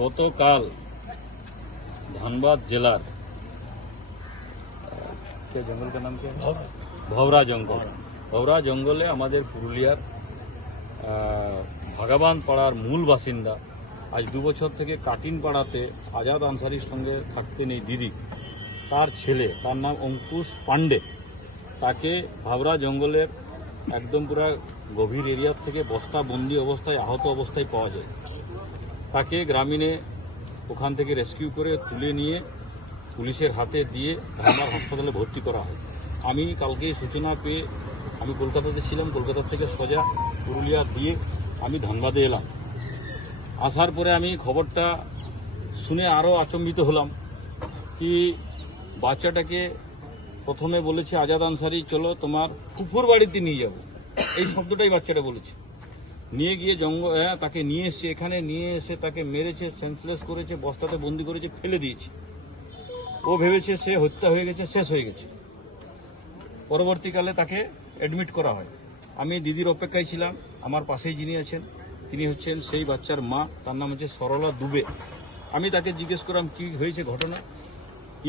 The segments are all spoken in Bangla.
গতকাল ধানবাদ জেলার জঙ্গল का नाम क्या है? ভবরা জঙ্গলে আমাদের পুরুলিয়ার ভাগাবান পাড়ার মূল বাসিন্দা আজ 2 বছর থেকে কাটিন পাড়াতে আজাদ আনসারির সঙ্গে থাকতেন এই দিদি, তার ছেলে, তার নাম অঙ্কুশ পান্ডে, তাকে ভাবরা জঙ্গলের একদম পুরা গভীর এরিয়া থেকে বস্তা বন্দি অবস্থায় আহত অবস্থায় পাওয়া যায়। তাকে গ্রামীণে ওখান থেকে রেস্কিউ করে তুলে নিয়ে পুলিশের হাতে দিয়ে ধানবাদ হাসপাতালে ভর্তি করা হয়। আমি কালকে সূচনা পেয়ে আমি কলকাতাতে ছিলাম, কলকাতা থেকে সোজা পুরুলিয়া দিয়ে আমি ধানবাদে এলাম। আসার পরে আমি খবরটা শুনে আরও আচম্বিত হলাম কি বাচ্চাটাকে প্রথমে বলেছে আজাদ আনসারি চলো তোমার ফুফুর বাড়িতে নিয়ে যাব, এই শব্দটাই বাচ্চাটা বলেছে। নিয়ে গিয়ে তাকে নিয়ে এসছে, এখানে নিয়ে এসে তাকে মেরেছে, সেন্সলেস করেছে, বস্তাতে বন্দি করেছে, ফেলে দিয়েছে। ও ভেবেছে সে হত্যা হয়ে গেছে, শেষ হয়ে গেছে। পরবর্তীকালে তাকে অ্যাডমিট করা হয়। আমি দিদির অপেক্ষায় ছিলাম। আমার পাশেই যিনি আছেন তিনি হচ্ছেন সেই বাচ্চার মা, তার নাম হচ্ছে সরলা দুবে। আমি তাকে জিজ্ঞেস করলাম কি হয়েছে ঘটনা।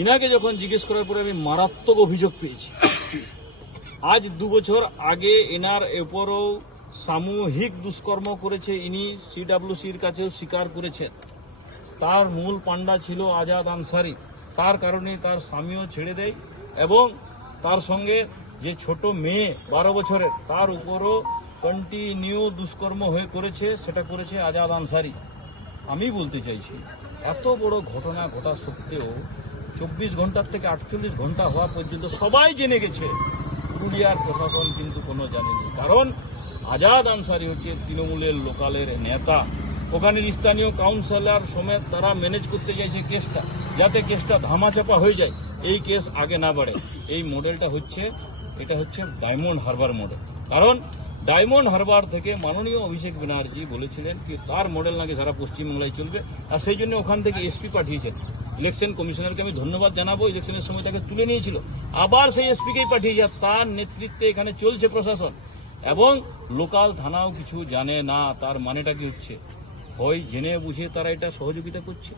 ইনাকে যখন জিজ্ঞেস করার পরে আমি মারাত্মক অভিযোগ পেয়েছি। আজ 2 বছর আগে এনার এরপরও সামূহিক দুষ্কর্ম করেছে, ইনি সিডব্লিউসির কাছেও স্বীকার করেছেন। তার মূল পান্ডা ছিল আজাদ আনসারি, তার কারণে তার স্বামীও ছেড়ে দেয় এবং তার সঙ্গে যে ছোট মেয়ে 12 বছরের, তার উপরও কন্টিনিউ দুষ্কর্ম হয়ে করেছে, সেটা করেছে আজাদ আনসারি। আমি বলতে চাইছি এত বড় ঘটনা ঘটা সত্ত্বেও 24 ঘন্টার থেকে 48 ঘন্টা হওয়া পর্যন্ত সবাই জেনে গেছে, পুরুলিয়ার প্রশাসন কিন্তু কোনো জানেনি। কারণ আজাদ আনসারি হচ্ছে তৃণমূলের লোকালের নেতা, ওখানের স্থানীয় কাউন্সিলর সমেত তারা ম্যানেজ করতে চাইছে কেসটা, যাতে কেসটা ধামাচাপা হয়ে যায়, এই কেস আগে না বাড়ে। এই মডেলটা হচ্ছে, এটা হচ্ছে ডায়মন্ড হারবার মডেল। কারণ ডায়মন্ড হারবার থেকে মাননীয় অভিষেক ব্যানার্জি বলেছিলেন কি তার মডেল নাকি সারা পশ্চিমবাংলায় চলবে, আর সেই জন্য ওখান থেকে এসপি পাঠিয়েছেন। ইলেকশন কমিশনারকে আমি ধন্যবাদ জানাবো, ইলেকশনের সময় তাকে তুলে নিয়েছিল, আবার সেই এসপিকেই পাঠিয়েছে। তার নেতৃত্বে এখানে চলছে প্রশাসন এবং লোকাল থানাও কিছু জানে না। তার মানেটা কি হচ্ছে, হয় জেনে বুঝে তারা এটা সহযোগিতা করছে,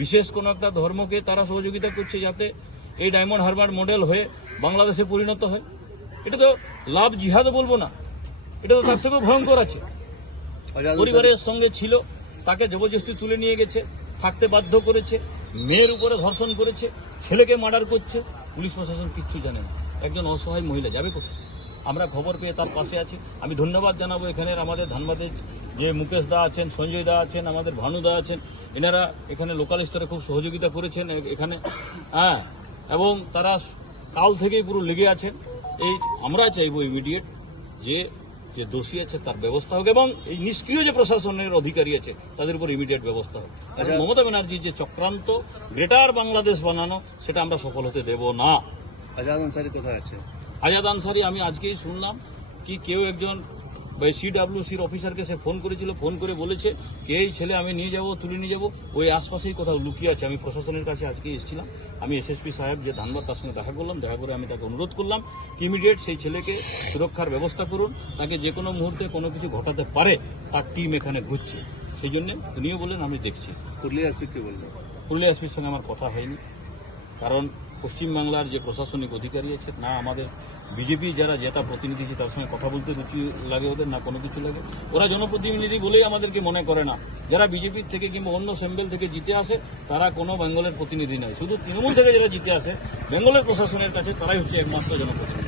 বিশেষ কোনো একটা ধর্মকে তারা সহযোগিতা করছে যাতে এই ডায়মন্ড হারবার মডেল হয়ে বাংলাদেশে পরিণত হয়। এটা তো লাভ জিহাদও বলবো না, এটা তো তার থেকেও ভয়ঙ্কর আছে। পরিবারের সঙ্গে ছিল, তাকে জবরদস্তি তুলে নিয়ে গেছে, থাকতে বাধ্য করেছে, মেয়ের উপরে ধর্ষণ করেছে, ছেলেকে মার্ডার করছে, পুলিশ প্রশাসন কিচ্ছু জানে না। একজন অসহায় মহিলা যাবে কোথায়? আমরা খবর পেয়ে তার পাশে আছি। আমি ধন্যবাদ জানাবো এখানের আমাদের ধানবাদের যে মুকেশ দা আছেন, সঞ্জয় দা আছেন, আমাদের ভানু দা আছেন, এনারা এখানে লোকাল স্তরে খুব সহযোগিতা করেছেন এখানে, এবং তারা কাল থেকেই পুরো লেগে আছেন। এই আমরা চাইবো ইমিডিয়েট যে দোষী আছে তার ব্যবস্থা হোক এবং এই নিষ্ক্রিয় যে প্রশাসনের অধিকারী আছে তাদের উপর ইমিডিয়েট ব্যবস্থা হোক। মমতা ব্যানার্জির যে চক্রান্ত গ্রেটার বাংলাদেশ বানানো, সেটা আমরা সফল হতে দেব না। আজাদ আনসারি কোথায় আছে? আজাদ আনসারি আমি আজকেই শুনলাম কি কেউ একজন সিডব্লিউসির অফিসারকে সে ফোন করেছিল, ফোন করে বলেছে কে এই ছেলে আমি নিয়ে যাব, তুলে নিয়ে যাব, ওই আশপাশেই কোথাও লুকিয়ে আছে। আমি প্রশাসনের কাছে আজকে এসেছিলাম, আমি এসএসপি সাহেব যে ধানবাদ তার সঙ্গে দেখা করলাম, দেখা করে আমি তাকে অনুরোধ করলাম ইমিডিয়েট সেই ছেলেকে সুরক্ষার ব্যবস্থা করুন, তাকে যে কোনো মুহূর্তে কোনো কিছু ঘটাতে পারে, তার টিম এখানে ঘুরছে। সেই জন্য উনিও বললেন আমি দেখছি। পুরুলিয়া এসপি কি বললেন? পুরুলিয়া এসপির সঙ্গে আমার কথা হয়নি, কারণ পশ্চিমবাংলার যে প্রশাসনিক অধিকারী আছে না, আমাদের বিজেপি যারা জেতা প্রতিনিধি আছে তার সঙ্গে কথা বলতে রুচি লাগে ওদের, না কোনো কিছু লাগে। ওরা জনপ্রতিনিধি বলেই আমাদেরকে মনে করে না। যারা বিজেপির থেকে কিংবা অন্য সেম্বেল থেকে জিতে আসে তারা কোনো বেঙ্গলের প্রতিনিধি নয়, শুধু তৃণমূল থেকে যারা জিতে আসে বেঙ্গলের প্রশাসনের কাছে তারাই হচ্ছে একমাত্র জনপ্রতিনিধি।